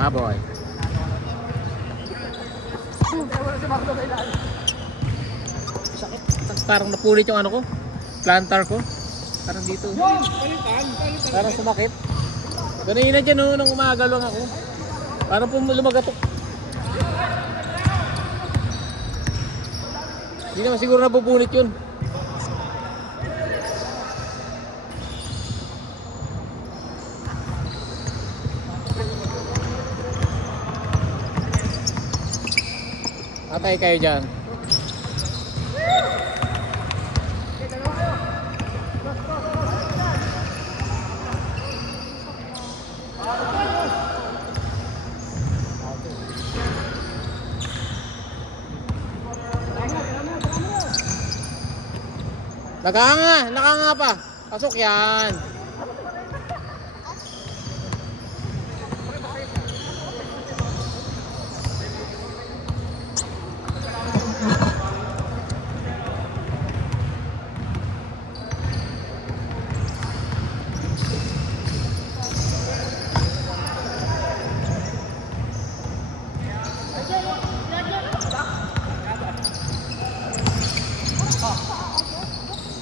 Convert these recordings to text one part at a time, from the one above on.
Baboy. Sakit. Parang napulit yung ano ko. Plantar ko. Parang dito. Parang sumakit. Ganun dyan no, nung umaga lang ako. Parang lumagatok. Hindi naman siguro napupunit yun. Atay kayo dyan. Nakanga pa. Pasok yan.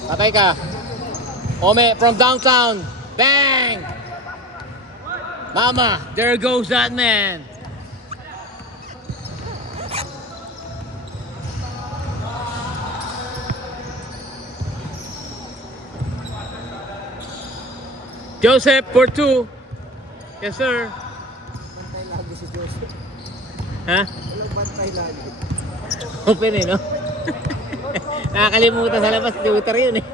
Patay ka. Ome from downtown. Bang! Mama, there goes that man. Joseph for 2. Yes sir. Bantay lagi si Joseph. Ha? Walang bantay lagi. Open eh no? Nakakalimutan sa labas, Twitter yun eh.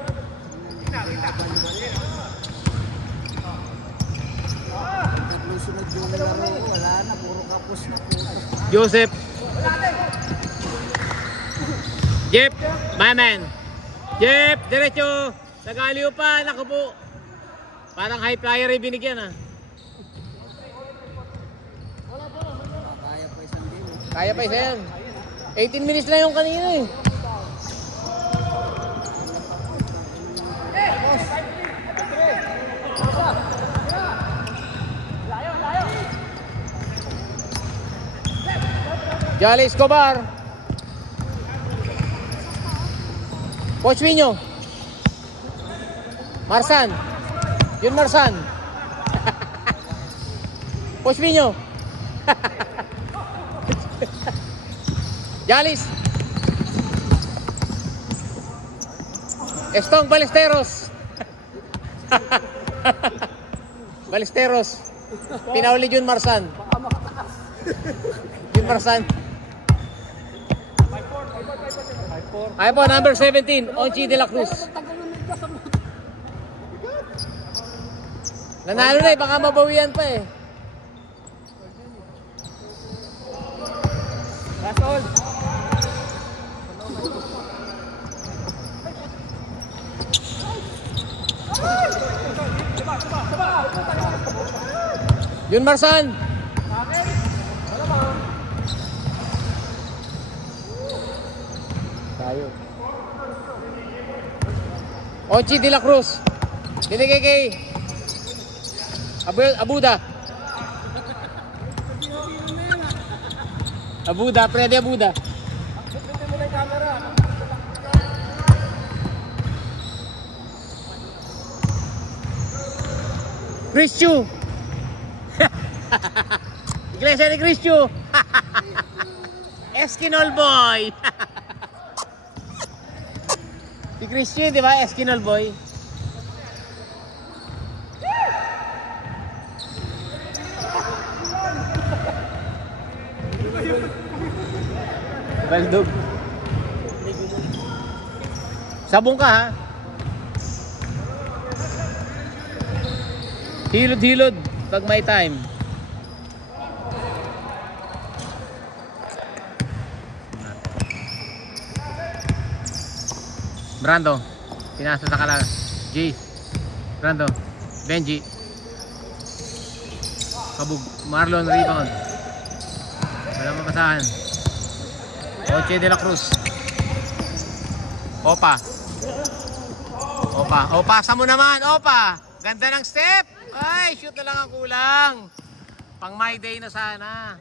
Sunod yung laro, wala na, puro kapos na puro. Joseph. Jeep, my man. Jeep, diretso. Nagaliw pa, naku po. Parang high flyer yung binigyan ah. Kaya pa isang game. Kaya pa isa yan. 18 minutes lang yung kanina eh. Jolly Escobar. Coach Winyo. Marsan. Yun Marsan. Coach Winyo. Jalis. Estong Balesteros. Balesteros. Pinauli Jun Marsan. Jun Marsan. Ay po, number 17, Onchi de la Cruz. Nanalo na eh, baka mabawian pa eh. Last all. Yun Marsan. Tayo. Onchi de la Cruz. Binigay kay Abuda. Abuda, Freddy Abuda. Christiu. Iglesia ni Christiu. Eskinol boy. Si Christiu, di ba? Eskinol boy. Baldog. Sabong ka ha. Hilod-hilod pag may time. Brando, pinasa sa kala. G. Brando, Benji. Kabug, Marlon rebound. Wala mapasahan. Onchi de la Cruz. Opa. Opa, sa mo naman, Opa. Ganda ng step. Ay, shoot na lang ang kulang. Pang my day na sana.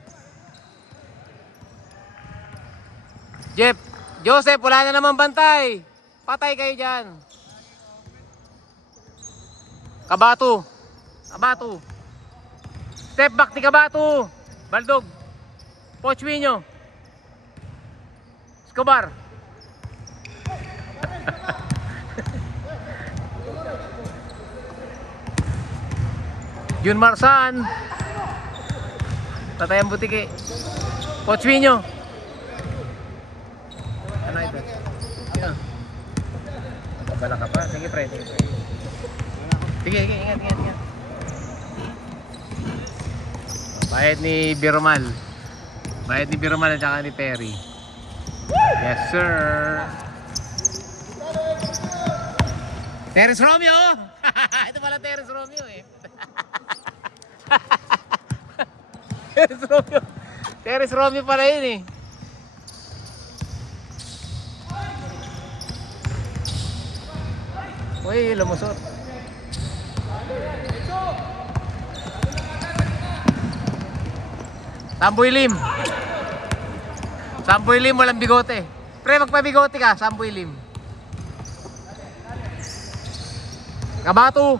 Jeff, Joseph, wala na naman bantay. Patay kayo dyan. Kabato. Kabato. Step back ni Kabato. Baldog. Pochwinyo. Escobar. Jun Marsan. Tatay ang butiki. Pochwinyo. Ano ito? Yan. Bala ka pa. Sige pre. Sige, ingat. Bayad ni Birmal. Bayad ni Birmal at saka ni Perry. Yes sir. Terence Romeo. Ito pala Terence Romeo eh. Terence Romeo pala yun eh. Uy, lumusot. Samboy Lim. Samboy Lim, walang bigote. Pre, magpabigote ka, Samboy Lim. Kabato.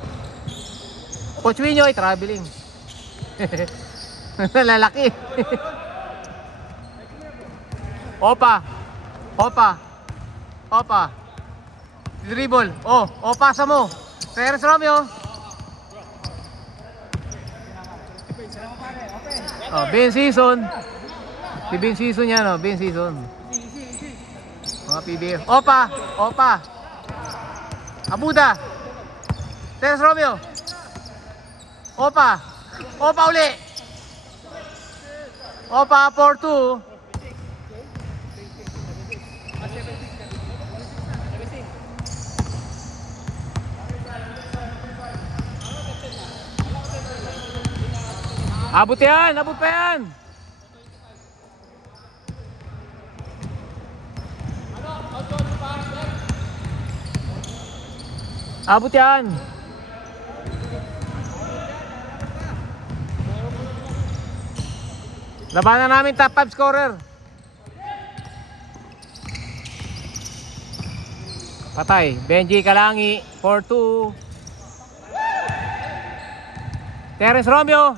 Pochwinyo ay traveling. Lalaki. Opa. Dribble. Oh, pasa mo. Terence Romeo. Oh, Ben Season. Si Ben Season yan, oh, Ben Season. Mga PBF. Opa. Abuda. Terence Romeo. Opa uli. Opa 4-2. Abot pa yan. Abot yan. Labanan namin top 5 scorer. Patay. Benji Kalangi 4-2. Terence Romeo.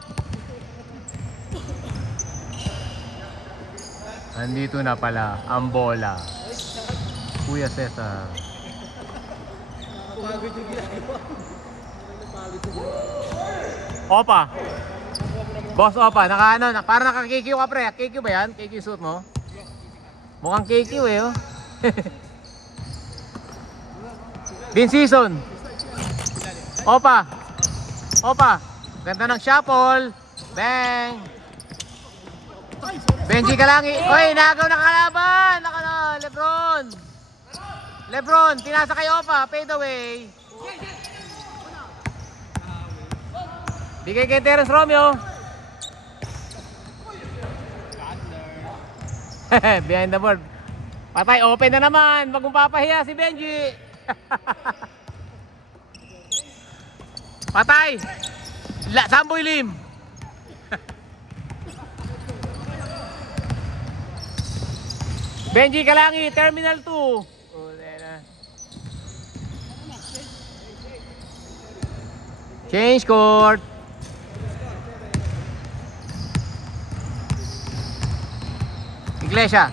Andito na pala ang bola. Kuya Cesar. Opa. Boss Opa, parang naka-KQ ka pre. KQ ba yan? KQ suit mo? Mukhang KQ eh oh. Bin Season. Opa. Ganda ng shuffle. Bang. Benji Kalangi. Oy, nagaw na kalaban. Lebron, tinasa kay Opa, fade away. Bigay kay Terence Romeo. Behind the board. Patay, open na naman. Wag mong papahiya si Benji. Patay. Samboy Lim. Benji Kalangi, Terminal 2. Change court. Iglesia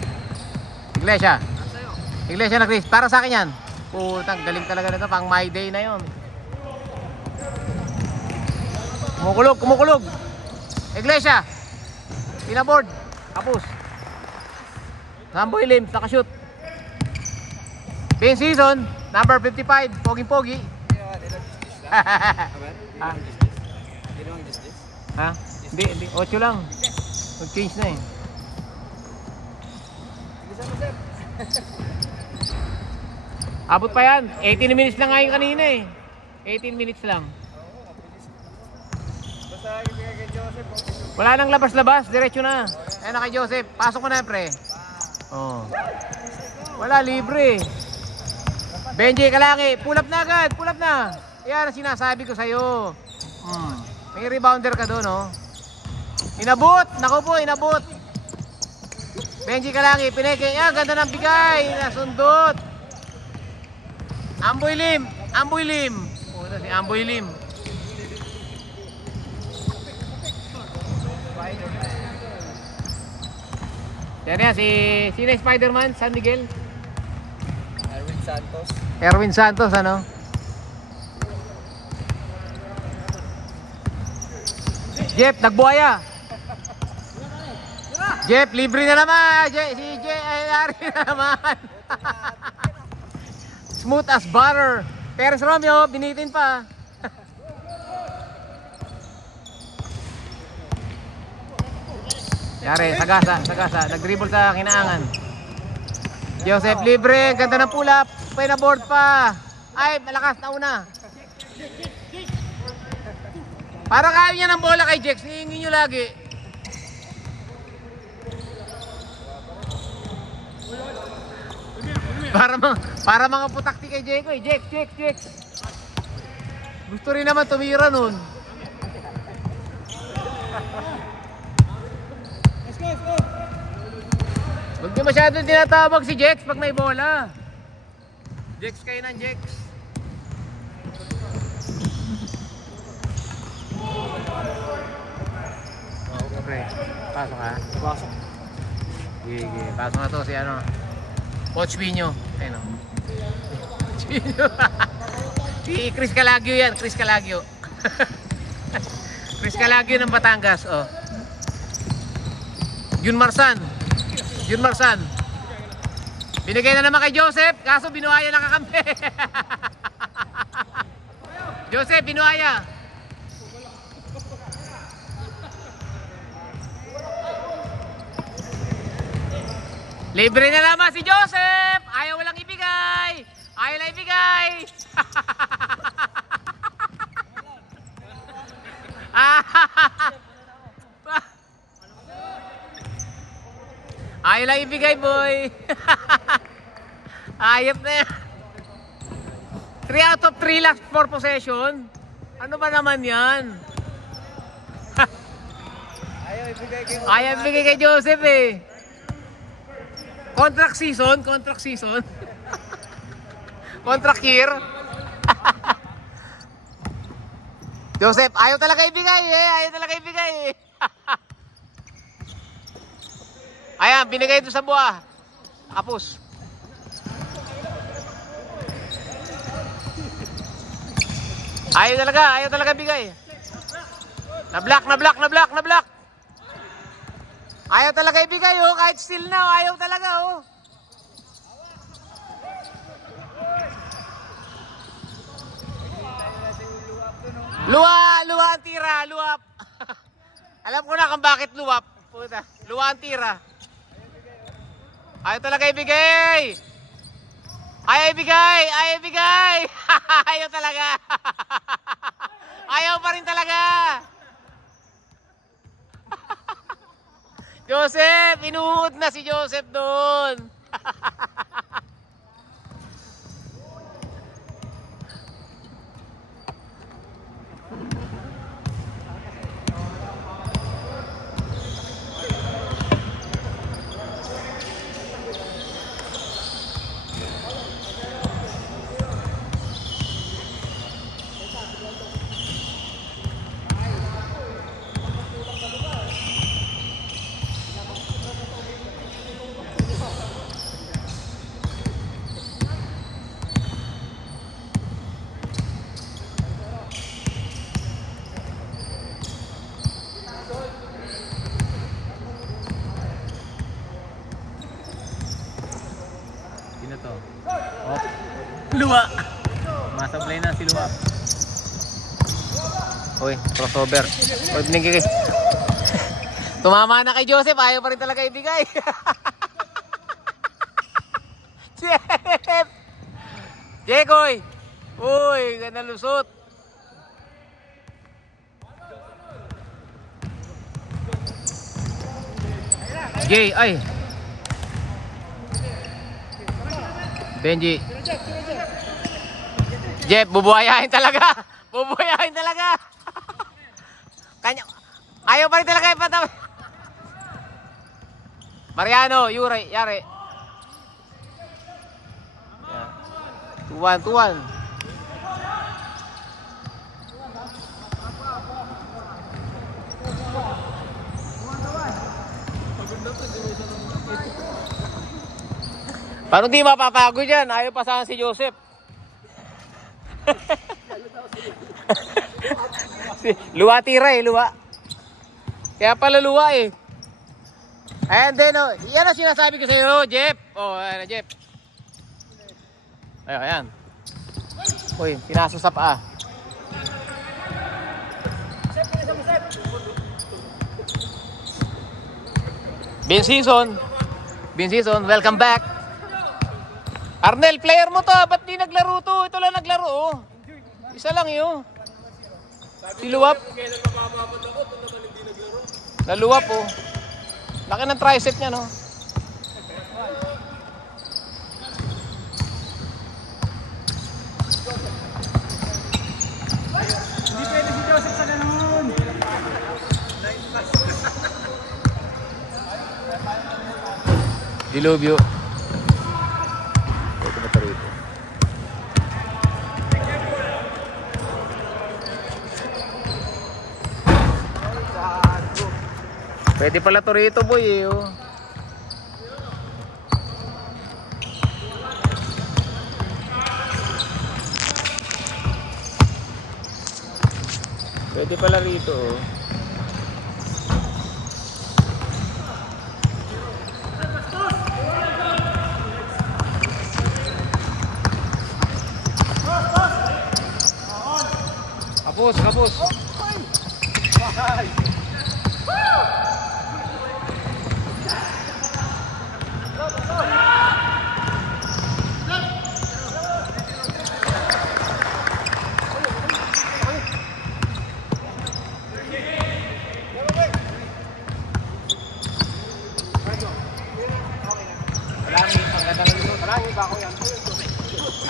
na Chris. Para sa akin yan. Putang, galing talaga nito. Pang my day na yon. Kumukulog. Iglesia. Pinaboard. Kapus. Samboy Lim, nakashoot. Ben Season, number 55. Pogi. Ha? Hindi. 8 lang. Mag-change na eh. Abot pa yan. 18 minutes lang ngayon kanina eh. 18 minutes lang. Wala nang labas-labas. Diretso na. Ayan na kay Joseph. Pasok mo na pre. Oh. Wala, libre. Benji Kalangi. Pull up na agad. Pull up na. Yan ang sinasabi ko sa'yo. May rebounder ka doon oh. Inabot! Naku po, inabot! Benji Kalangi, pineke. Ganda ng bigay. Nasundot. Amboy Lim. Amboy Lim. Puta si Amboy Lim. Yan yan, sino yung Spider-Man? San Miguel? Erwin Santos. Erwin Santos, ano? Jeff, nagbuhaya. Jeff, libre na naman. Si Jeff, ay nari na naman. Smooth as butter. Peres Romeo, binitin pa. Yari, sagasa. Nag-dribble sa kinaangan. Joseph, libre. Ganda ng pull-up. Pinaboard pa. Ay, malakas na una. Para kaya niya ng bola kay Jex. Hihingin nyo lagi. Para mga putakti kay Jeko eh. Jex. Gusto rin naman tumira nun. Huwag niyo masyadong tinatawag si Jex pag may bola. Jex kayo ng Jex. Okay, pasok ha. Pasok. Sige, pasok na to si ano. Coach Pino. Ayun o. Coach Pino. Si Chris Calagio yan. Chris Calagio. Chris Calagio ng Batangas. Oh. Jun Marsan. Binigay na naman kay Joseph. Kaso binuhaya nakakampi. Joseph, binuhaya. Libre na naman si Joseph. Ayaw walang ibigay. Ayaw lang ibigay. Ayaw lang ibigay, boy. Ayop na yan. 3 out of 3 last 4 possession. Ano ba naman yan? Ayaw ibigay kay Joseph eh. Contract season. Contract year. Joseph, ayaw talaga ibigay eh. Ayan, binigay ito sa buwa. Kapos. Ayaw talaga bigay. Na-block. Ayaw talaga ibigay oh, kahit still now, ayaw talaga oh. Luwa ang tira, luwap. Alam ko na kung bakit luwap. Puta, luwa ang tira. Ayaw talaga ibigay. Ayaw ibigay. Ayaw talaga. Ayaw pa rin talaga. Joseph, inuhod na si Joseph doon. Sino to? Oh. Luwa! Masablay na si Luwa. Uy, crossover. Uy, binigay. Tumama na kay Joseph. Ayaw pa rin talaga ibigay. Jeff! Jekoy! Uy, ganda lusot. Jay, ay! Benji. Jeff, bubuhayahin talaga. Kanya. Ayaw pa rin talaga ipataw. Mariano, Yuri, Yari. Yan. 2-1, 2-1. Paano di mapapagod yan? Ayaw pa saan si Joseph. Luwa tira eh, luwa. Kaya pala luwa eh. And then, oh, yan ang sinasabi ko sa iyo, Jeff. Oh, ayan, Jeff. Ayan, ayan. Uy, pinasok sa paa. Ben Season, welcome back. Arnel, player mo to, ba't di naglaro to? Ito lang naglaro, oh. Isa lang yun. Si Luwap. Naluwap, oh. Laki ng tricep niya, no? Hindi pwede si Joseph sa ganun. Dilubyo. Ito ba rito? Pwede pala to rito, boy, eh, oh. Pwede pala rito, oh. Kapos, kapos.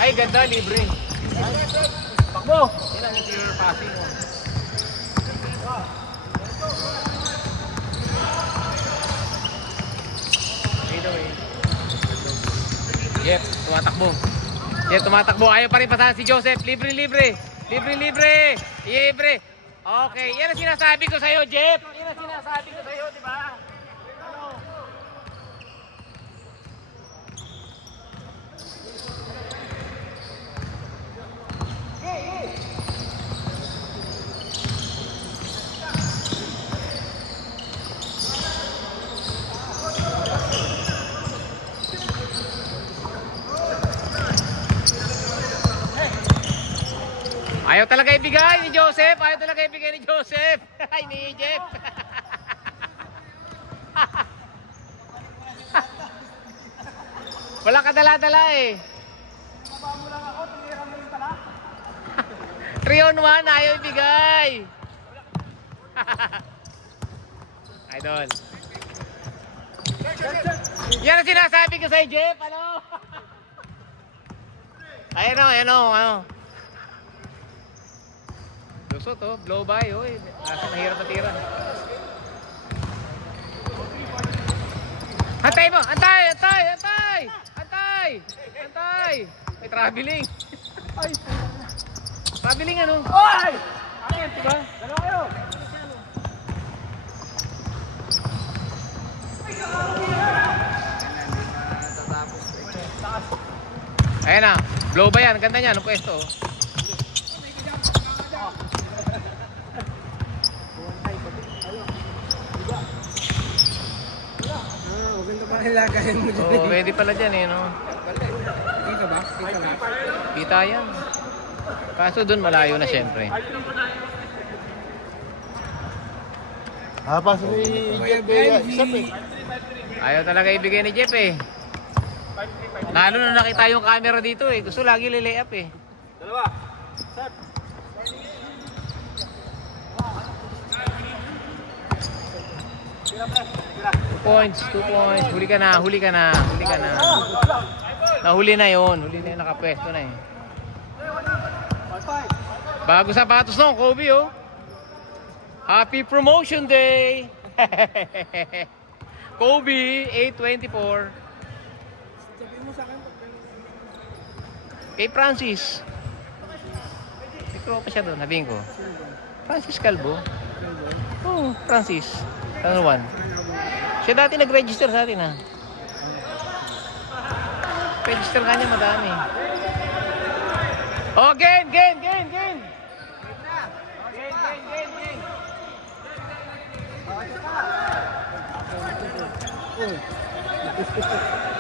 Ay, ganda, libre. Pakbo! Yan ang interior passing mo. Yep, tumatakbo. Yep, tumatakbo. Ayaw pa rin pasahan si Joseph. Libre, libre. Libre, libre. Libre. Okay, yan ang sinasabi ko sa'yo, Jeff. Yan ang sinasabi ko sa'yo, di ba? Ayaw talaga ibigay ni Joseph. Ayaw talaga ibigay ni Joseph. Ay, ni Jeff. Wala ka dala-dala eh. Nababa mo lang ako, tumira mo yung tala. 3 on 1, ayaw ibigay. Idol. Yan ang sinasabi ko sa'yo, Jeff. Ano? Ayan o, ayan o, ano. Lusot oh, blow by oh, nasa mahirap na tira. Antay mo, antay, antay, antay, antay, antay. May traveling. Ay, traveling ano? Ay! Ayan, diba? Dalawa kayo. Ayan na, blow by yan, ganda niya, anong pwesto oh. Oh, pwede pala dyan eh, no? Kita ba? Kita ba? Kita yan. Kaso dun malayo na syempre. Pasok ni Jeff eh. Ayaw talaga ibigay ni Jeff eh. Lalo na nakita yung camera dito eh. Gusto lagi lilay up eh. Dalawa. Set. 2 points, 2 points. Huli ka na, huli ka na, huli ka na. Nahuli na yun. Huli na yun, nakapwesto na eh. Bago sapatos no, Kobe oh. Happy promotion day! Kobe, 824. Sabihin mo sa akin pag Kay Francis. May tropa siya doon, sabihin ko. Francis Calvo. Oh, Francis. Ano one? Siya dati nag-register sa atin, ha? Register ka niya, madami. Oh, game! Game! Game! Game! Game!